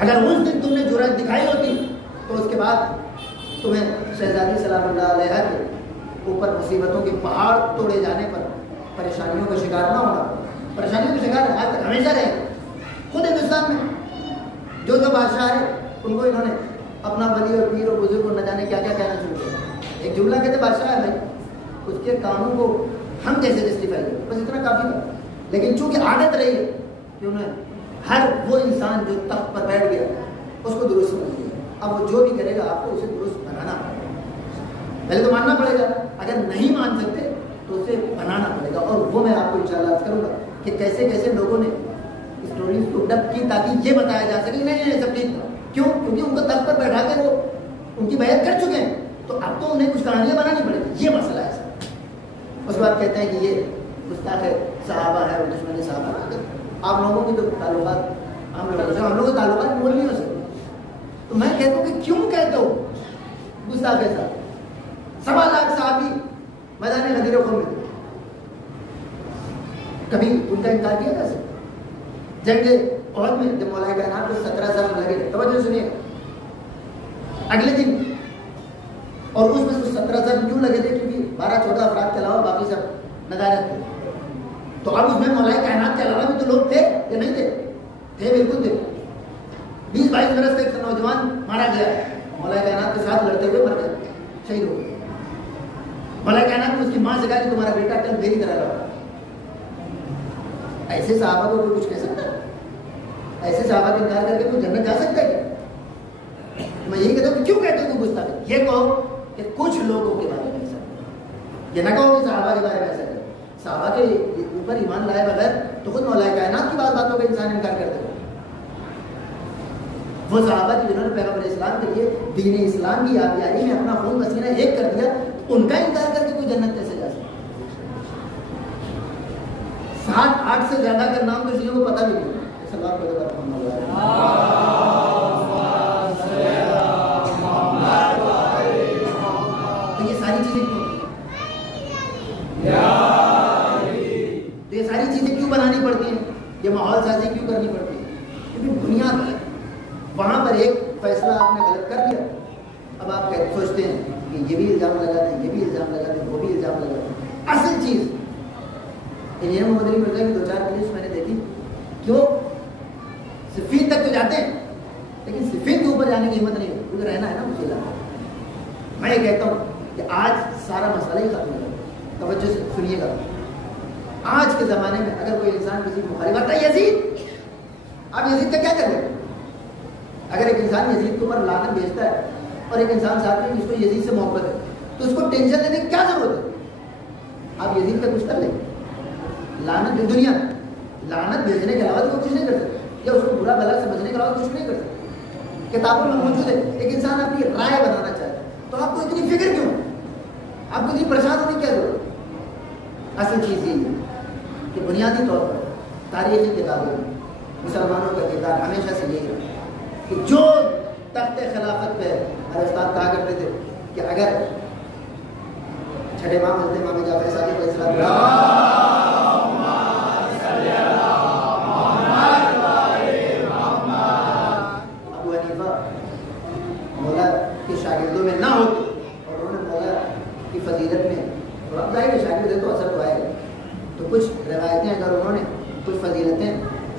اگر اس دن تم نے جرأت دکھائی ہوتی تو اس کے بعد تمہیں شہزادی سلام اللہ علیہ کے اوپر مصیبتوں کے پہاڑ توڑے جانے پر پریشانیوں کا شکار نہ ہونا۔ پریشانیوں کا شکار آج تک ہمیشہ رہے۔ خود ہندوستان میں جو بادشاہ ہے ان کو انہوں نے اپنا ولی اور پیر اور بزرگ اور نہ جانے کیا کیا کہنا شروع کیا۔ ایک جملہ کہتے بادشاہ ہے بھائی، اس کے کاموں کو ہم کیسے جسٹیفائی کریں، بس اتنا کافی تھا۔ لیکن چونکہ عادت رہی ہے کہ انہیں ہر وہ انسان جو تخت پر بیٹھ گیا اس کو درست سمجھ لیا، اب وہ جو بھی کرے گا آپ کو اسے درست بنانا پڑے گا۔ پہلے تو ماننا پڑے گا، اگر نہیں مان سکتے تو اسے بنانا پڑے گا۔ اور وہ میں آپ کو انشاءاللہ عرض کروں گا کہ کیسے کیسے لوگوں نے اسٹوریز کو ڈب کی تاکہ یہ بتایا جا سکے نہیں سب ٹھیک تھا۔ کیوں؟ کیونکہ ان کو تخت پر بیٹھا کے وہ ان کی بیعت کر چکے ہیں، تو اب تو انہیں کچھ کہانیاں بنانی پڑے گی، یہ مسئلہ ہے سر۔ اس کے بعد کہتے ہیں کہ یہ گستاخ صحابہ ہے اور دشمن صحابہ ہے۔ آپ لوگوں کی تو تعلقات ہم لوگوں کے تعلقات مول نہیں ہو سکتے، تو میں کہتا ہوں کہ کیوں کہتے ہو گستاخ کے ساتھ؟ 1.25 لاکھ صحابی میدان غدیر خون میں کبھی ان کا انکار کیا جا سکتا؟ جنگ احد میں جب مولا کائنات کو 17 زخم لگے تھے، توجہ سنیے، اگلے دن، اور اس میں 17 زخم کیوں لگے تھے؟ کیونکہ 12-14 افراد کے علاوہ باقی سب ندارت تھے۔ تو اب اس میں مولا کائنات کے علاوہ بھی تو لوگ تھے یا نہیں تھے؟ تھے، بالکل تھے۔ 20-22 برس کا ایک نوجوان مارا گیا، مولا کائنات کے ساتھ لڑتے ہوئے مر گیا، شہید ہو گیا۔ مولا کائنات نے اس کی ماں سے کہا کہ تمہارا بیٹا کل میری طرح رہا۔ ایسے صحابہ کو کوئی کچھ کہہ سکتا ہے؟ ایسے صحابہ کا انکار کر کے کوئی جنت جا سکتا ہے کیا؟ میں یہی کہتا ہوں کہ کیوں کہتے ہو گستاخ؟ یہ کہو کہ کچھ لوگوں کے بارے میں ایسا، یہ نہ کہو کہ صحابہ کے بارے میں ایسا کرے۔ صحابہ کے اوپر ایمان لائے بغیر تو خود مولا کائنات کی باتوں کا انسان انکار کرتے ہیں۔ وہ صحابہ کی جنہوں نے پیغمبر اسلام کے لیے دین اسلام کی آبیاری میں اپنا خون پسینہ ایک کر دیا، ان کا انکار کر کے کوئی جنت کیسے جا سکتا؟ 7-8 سے زیادہ کا نام تو شیعوں کو پتہ بھی نہیں۔ تو یہ ساری چیزیں کیوں بنانی پڑتی ہیں؟ یہ ماحول سازی کیوں کرنی پڑتی ہے؟ کیونکہ بنیاد ہے وہاں پر ایک فیصلہ آپ نے غلط کر دیا، اب آپ سوچتے ہیں کہ یہ بھی الزام لگا دیں، یہ بھی الزام لگا دیں، وہ بھی الزام لگا دیں۔ چیز انجینئر محمد علی مرزا کی 2-4 کلپس میں نے دیکھی کہ وہ صفین تک تو جاتے ہیں لیکن صفین کے اوپر جانے کی ہمت نہیں ہوتی کیونکہ رہنا ہے نا مجھے لگا. میں یہ کہتا ہوں کہ آج سارا مسئلہ ہی ختم ہو گیا. توجہ سے سنیے گا. آج کے زمانے میں اگر کوئی انسان کسی مخالف آتا ہے یزید، آپ یزید کا کیا کر رہے ہیں؟ اگر ایک انسان یزید کے اوپر لعنت بھیجتا ہے اور ایک انسان ساتھ میں جس کو یزید سے محبت ہے تو اس کو ٹینشن لینے کی کیا ضرورت ہے؟ آپ یزید کا کچھ کر لیں. لعنت دنیا لعنت بھیجنے کے علاوہ تو کچھ نہیں کر سکتے یا اس کو برا بھلا سمجھنے کے علاوہ کچھ نہیں کر سکتے. کتابوں میں موجود ہے. ایک انسان اپنی رائے بنانا چاہتا ہے تو آپ کو اتنی فکر کیوں؟ آپ کو اتنی پریشان ہونے کی کیا ضرورت؟ اصل چیز یہی ہے کہ بنیادی طور پر تاریخی کتابوں میں مسلمانوں کا کردار ہمیشہ سے یہی ہے کہ جو تخت خلافت پہ ہمارے استاد کہا کرتے تھے کہ اگر چھٹے امام حضرت امام جعفر صادق علیہ السلام ابو حنیفہ مولا کے شاگردوں میں نہ ہوتے اور انہوں نے مولا کی فضیلت میں اور اب ظاہر شاگرد ہے تو اثر تو آئے گا. تو کچھ روایتیں اگر انہوں نے کچھ فضیلتیں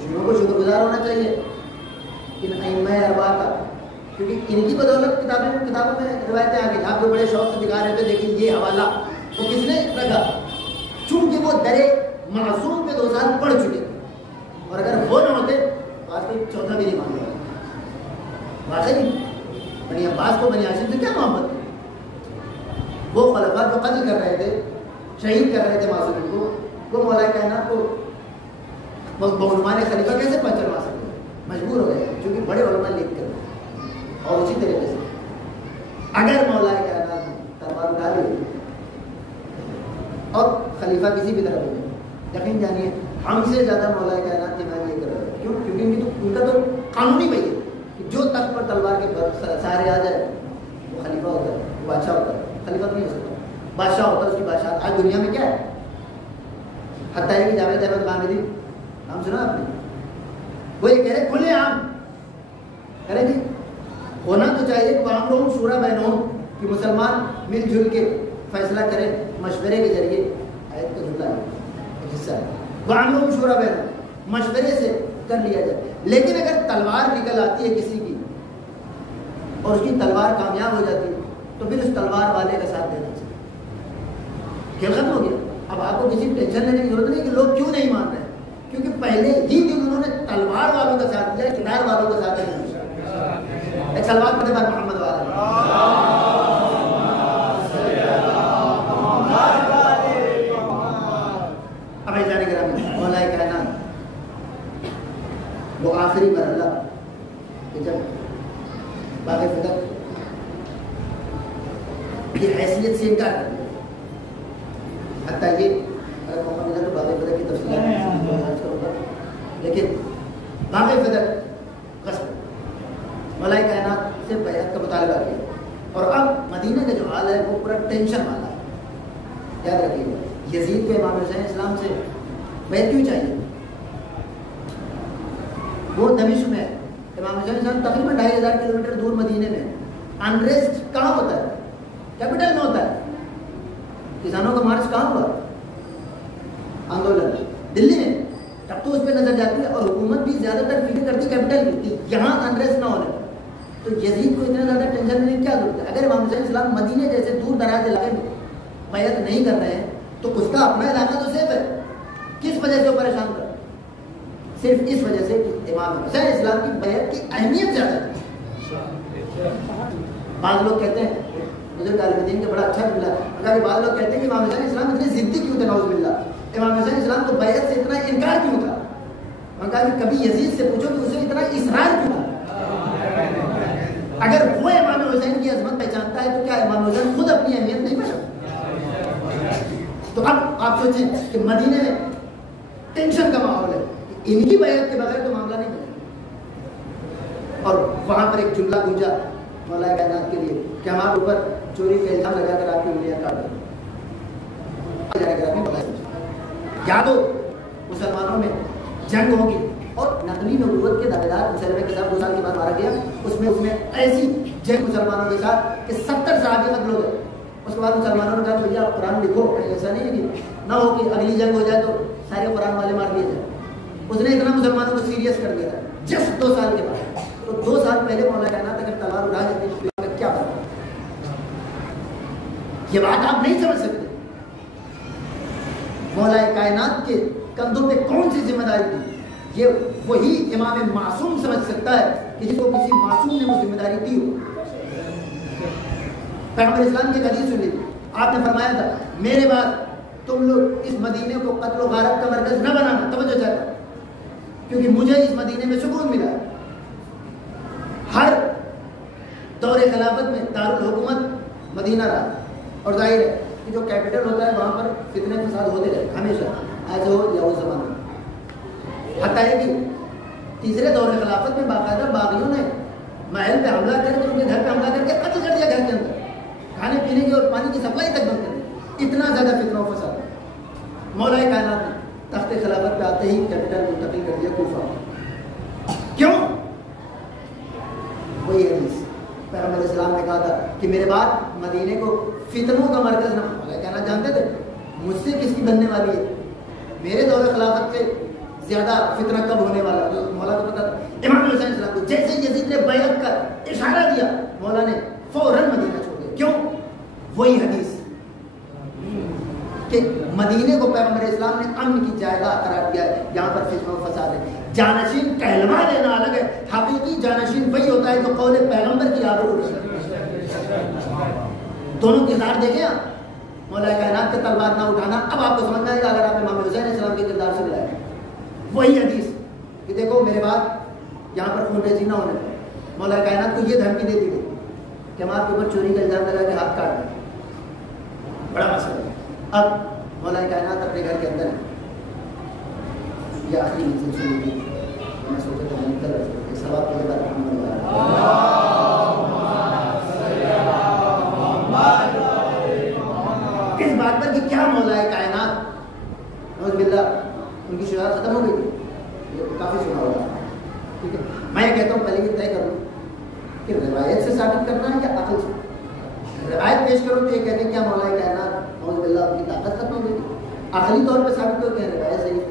شروع کو شکر گزار ہونا چاہیے ان ائمہ اربعہ کا کیونکہ ان کی بدولت کتابوں میں روایتیں آ گئی. آپ کو بڑے شوق سے دکھا رہے تھے لیکن یہ حوالہ وہ کس نے رکھا؟ چونکہ وہ درے معصوم پہ 2 سال پڑھ چکے اور اگر وہ نہ ہوتے تو آج کوئی چوتھا بھی نہیں مان رہا. واقعی بنی عباس کو بنی ہاشم سے کیا محبت ہے؟ وہ خلفاء جو قتل کر رہے تھے شہید کر رہے تھے معصومین کو وہ مولا کائنات کو بعنوان خلیفہ کیسے پہچانوا سکتے؟ مجبور ہو گئے کیونکہ بڑے علماء لکھ کر. اور اسی طریقے سے اگر مولا کائنات تلوار اٹھا لی اور خلیفہ کسی بھی طرح ہو یقین جانیے ہم سے زیادہ مولا کائنات کی میں یہ کر رہے ہیں. کیوں؟ کیونکہ ان کا تو قانونی بھائی ہے کہ جو تخت پر تلوار کے سہارے آ جائے وہ خلیفہ ہوتا ہے، وہ بادشاہ ہوتا ہے. خلیفہ تو نہیں ہو سکتا، بادشاہ ہوتا ہے. اس کی بادشاہ آج دنیا میں کیا ہے؟ حتیٰ کہ جاوید احمد خامدی نام سنا آپ نے؟ وہ یہ کہہ رہے کھلے عام کہہ رہے جی ہونا تو چاہیے کہ وَأَمْرُهُمْ شُورَىٰ بَيْنَهُمْ کہ مسلمان مل جل کے فیصلہ کریں مشورے کے ذریعے. آیت کا جملہ ہے ایک حصہ ہے وَأَمْرُهُمْ شُورَىٰ بَيْنَهُمْ مشورے سے کر لیا جائے. لیکن اگر تلوار نکل آتی ہے کسی کی اور اس کی تلوار کامیاب ہو جاتی ہے تو پھر اس تلوار والے کا ساتھ دینا چاہیے. کھیل ختم ہو گیا. اب آپ کو کسی ٹینشن لینے کی ضرورت نہیں کہ لوگ کیوں نہیں مان رہے کیونکہ پہلے ہی دن انہوں نے تلوار والوں کا ساتھ دیا، کتاب والوں کا ساتھ دیا. ایک سلوات پڑھے بعد محمد والا اب ایسا نہیں کرا مولا کائنات وہ آخری مرحلہ کہ جب باغ فتح کی حیثیت سے انکار کر دیا. حتیٰ یہ اگر موقع ملا تو باغ فتح کی تفصیلات کروں گا لیکن باغ فتح غصب مولا کائنات سے بیعت کا مطالبہ کیا اور اب مدینہ کا جو حال ہے وہ پورا ٹینشن والا ہے. یاد رکھیے یزید کو امام حسین اسلام سے بیعت کیوں چاہیے؟ وہ دمشق میں امام حسین اسلام تقریباً 2500 کلومیٹر دور مدینے میں. انریسٹ کہاں ہوتا ہے؟ کیپٹل میں ہوتا ہے. کسانوں کا مارچ کہاں ہوا؟ آندولن دلی میں. تب تو اس پہ نظر جاتی ہے اور حکومت بھی زیادہ تر فکر کرتی کیپٹل کی یہاں انریسٹ نہ ہونے. تو یزید کو اتنا زیادہ ٹینشن لینے کی کیا ضرورت ہے؟ اگر امام حسین اسلام مدینے جیسے دور دراز علاقے میں بیعت نہیں کر رہے ہیں تو اس کا اپنا علاقہ تو سیف ہے. کس وجہ سے وہ پریشان کر؟ صرف اس وجہ سے کہ امام حسین اسلام کی بیعت کی اہمیت زیادہ ہے. بعض لوگ کہتے ہیں بزرگ عالم دین کا بڑا اچھا جملہ ہے. اگر بعض لوگ کہتے ہیں کہ امام حسین اسلام اتنے ضدی کیوں تھے؟ نعوذ باللہ. امام حسین اسلام کو بیعت سے اتنا انکار کیوں تھا؟ میں کہا کہ کبھی یزید سے پوچھو کہ اسے اتنا اصرار کیوں تھا؟ اگر وہ امام حسین کی عظمت پہچانتا ہے تو کیا امام حسین خود اپنی اہمیت نہیں پہچانتا؟ تو اب آپ سوچیں کہ مدینے میں ٹینشن کا ماحول ہے، ان کی بیعت کے بغیر تو معاملہ نہیں بنے. اور وہاں پر ایک جملہ گونجا مولا کائنات کے لیے کہ ہمارے اوپر چوری کا الزام لگا کر آپ کی انگلیاں کاٹ دیں. یاد ہو مسلمانوں میں جنگ ہوگی اور نقلی نبوت کے دعوے دار مسلمہ کے ساتھ 2 سال کے بعد مارا گیا. اس میں ایسی جنگ مسلمانوں کے ساتھ کہ 70 صحابی قتل ہو گئے. اس کے بعد مسلمانوں نے کہا بھیا آپ قرآن لکھو. ایسا نہیں ہے کہ نہ ہو کہ اگلی جنگ ہو جائے تو سارے قرآن والے مار دیے جائیں. اس نے اتنا مسلمانوں کو سیریس کر دیا تھا جسٹ 2 سال کے بعد. تو 2 سال پہلے مولا کائنات اگر تلوار اٹھا دیتے تو کیا بات؟ یہ بات آپ نہیں سمجھ سکتے. مولا کائنات کے کندھوں پہ کون سی ذمہ داری تھی؟ یہ وہی امام معصوم سمجھ سکتا ہے کہ جس کو کسی معصوم نے وہ ذمہ داری دی ہو. پیغمبر اسلام کی حدیث سن لیجیے. آپ نے فرمایا تھا میرے بعد تم لوگ اس مدینے کو قتل و غارت کا مرکز نہ بنانا. توجہ چاہتا کیونکہ مجھے اس مدینے میں سکون ملا. ہر دور خلافت میں دارالحکومت مدینہ رہا اور ظاہر ہے کہ جو کیپٹل ہوتا ہے وہاں پر فتنے فساد ہوتے رہے ہمیشہ ایز ہو یا اس زمانے میں. حتیٰ ہے کہ تیسرے دور خلافت میں باقاعدہ باغیوں نے محل پہ حملہ کر کے ان کے گھر پہ حملہ کر کے قتل کر دیا. گھر کے اندر کھانے پینے کی اور پانی کی سپلائی تک بند کر دی. اتنا زیادہ فتنہ و فساد. مولا کائنات نے تخت خلافت پہ آتے ہی کیپٹل منتقل کر دیا کوفہ. کیوں؟ وہی حدیث پیغمبر اسلام نے کہا تھا کہ میرے بعد مدینے کو فتنوں کا مرکز نہ. مولا کائنات جانتے تھے مجھ سے کس کی بننے والی ہے. میرے دور خلافت سے زیادہ فتنہ کب ہونے والا ہے مولا کو پتا تھا. امام حسین السلام کو جیسے یزید نے بیعت کا اشارہ دیا مولا نے فوراً مدینہ چھوڑ دیا. کیوں؟ وہی حدیث کہ مدینے کو پیغمبر اسلام نے امن کی جائیداد قرار دیا ہے. یہاں پر فتنہ و فساد ہے. جانشین کہلوا دینا الگ ہے. حقیقی جانشین وہی ہوتا ہے جو قول پیغمبر کی آبرو ہے. دونوں کردار دیکھیں آپ. مولا کائنات کے تلوار نہ اٹھانا. اب آپ کو سمجھ میں آئے گا اگر آپ امام حسین السلام کے کردار سے ملائیں. وہی حدیث کہ دیکھو میرے بعد یہاں پر خون ریزی نہ ہونے پر مولا کائنات کو یہ دھمکی دے دی گئی کہ ہم آپ کے اوپر چوری کا الزام لگا کے ہاتھ کاٹ دیں. بڑا مسئلہ ہے. اب مولا کائنات اپنے گھر کے اندر ہے. یہ آخری منزل سنی تھی. میں سوچا تھا میں کل سواب کے بعد اس بات پر کہ کیا مولا کائنات نعوذ باللہ ان کی شجاعت ختم ہو گئی تھی. یہ کافی سنا ہوگا. ٹھیک ہے میں یہ کہتا ہوں پہلے یہ طے کروں کہ روایت سے ثابت کرنا ہے یا عقل سے. روایت پیش کرو تو یہ کہتے ہیں کیا مولا کائنات نعوذ باللہ ان کی طاقت ختم ہو گئی تھی. عقلی طور پہ ثابت کرو کہ روایت صحیح ہے.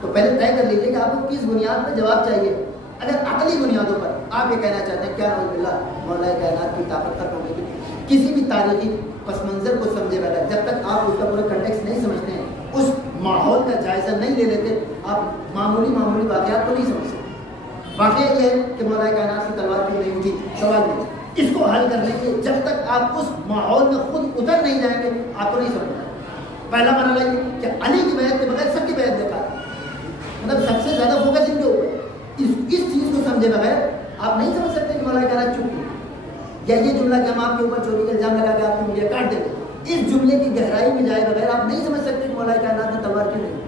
تو پہلے طے کر لیجیے کہ آپ کو کس بنیاد پر جواب چاہیے. اگر عقلی بنیادوں پر آپ یہ کہنا چاہتے ہیں کیا نعوذ باللہ مولا کائنات کی طاقت ختم ہو گئی تھی, کسی بھی تاریخی پس منظر کو سمجھے بغیر جب تک آپ اس کا پورا کنٹیکس نہیں سمجھتے ہیں, اس ماحول کا جائزہ نہیں لے لیتے, آپ معمولی واقعات کو نہیں سمجھ سکتے. واقعہ یہ ہے کہ مولا کائنات کی تلوار کیوں نہیں اٹھی, سوال نہیں. اس کو حل کرنے کے جب تک آپ اس ماحول میں خود اتر نہیں جائیں گے آپ کو نہیں سمجھنا. پہلا مرحلہ یہ کہ علی کی بیعت کے بغیر سب کی بیعت دیکھا, مطلب سب سے زیادہ فوکس ان کے اوپر. اس چیز کو سمجھے بغیر آپ نہیں سمجھ سکتے کہ مولا کائنات چپ کی, یا یہ جملہ کہ ہم آپ کے اوپر چوری کا الزام لگا کے آپ کی انگلیاں کاٹ دیں گے. اس جملے کی گہرائی میں جائے بغیر آپ نہیں سمجھ سکتے کہ مولا کائنات نے تلوار کیوں نہیں.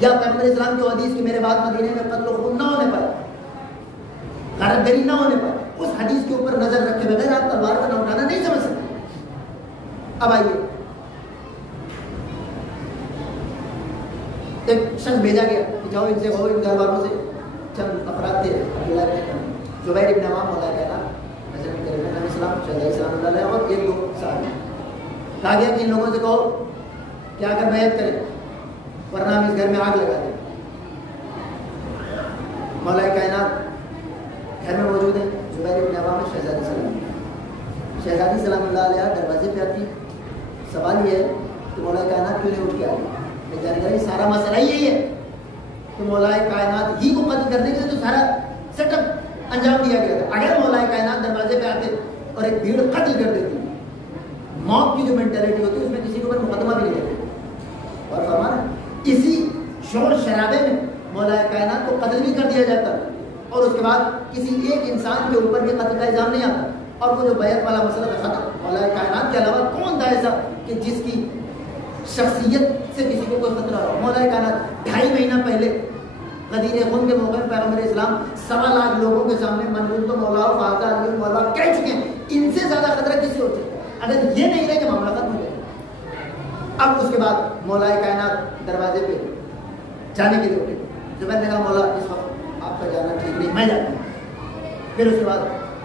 یا پیغمبر اسلام کی حدیث کی میرے بعد مدینے میں قتل و خون نہ ہونے پر, غارت گری نہ ہونے پر, اس حدیث کے اوپر نظر رکھے بغیر آپ تلوار کا نہ اٹھانا نہیں سمجھ سکتے. اب آئیے, ایک شخص بھیجا گیا کہ جاؤ ان سے ہو, ان گھر والوں سے چند افراد تھے زبیر ابن عوام مولا کائنات السلام شہزادی سلام اللہ علیہ اور ایک دو صحابی. کہا گیا کہ ان لوگوں سے کہو کہ اگر بیعت کریں ورنہ ہم اس گھر میں آگ لگا دیں. مولا کائنات گھر میں موجود ہیں, زبیر ابن عوام شہزادی سلام اللہ علیہ دروازے پہ آتی. سوال یہ ہے کہ مولا کائنات کیوں نہیں اٹھ کے آئی. جانکاری سارا مسئلہ یہی ہے کہ مولا کائنات ہی کو قتل کرنے کے لیے تو سارا سیٹ اپ انجام دیا گیا تھا. اگر مولا کائنات دروازے پہ آتے اور ایک بھیڑ قتل کر دیتی, موت کی جو مینٹلٹی ہوتی ہے اس میں کسی کے اوپر مقدمہ بھی نہیں دیتے. اور فرمانا اسی شور شرابے میں مولا کائنات کو قتل بھی کر دیا جاتا اور اس کے بعد کسی ایک انسان کے اوپر بھی قتل کا الزام نہیں آتا. اور وہ جو بیعت والا مسئلہ تھا ختم. مولا کائنات کے علاوہ کون تھا ایسا کہ جس کی شخصیت سے کسی کو کوئی خطرہ ہو. مولا کائنات 2.5 مہینہ پہلے غدیر خون کے موقع پر پیغمبر اسلام 1.25 لاکھ لوگوں کے سامنے منظور تو مولا فاضا علی مولا کہہ چکے ہیں. ان سے زیادہ خطرہ کسی اور سے اگر یہ نہیں رہے کہ معاملہ ختم ہو جائے. اب اس کے بعد مولا کائنات دروازے پہ جانے کے لیے اٹھے. زبیر نے کہا مولا اس وقت آپ کا جانا ٹھیک نہیں, میں جاتا ہوں. پھر اس کے بعد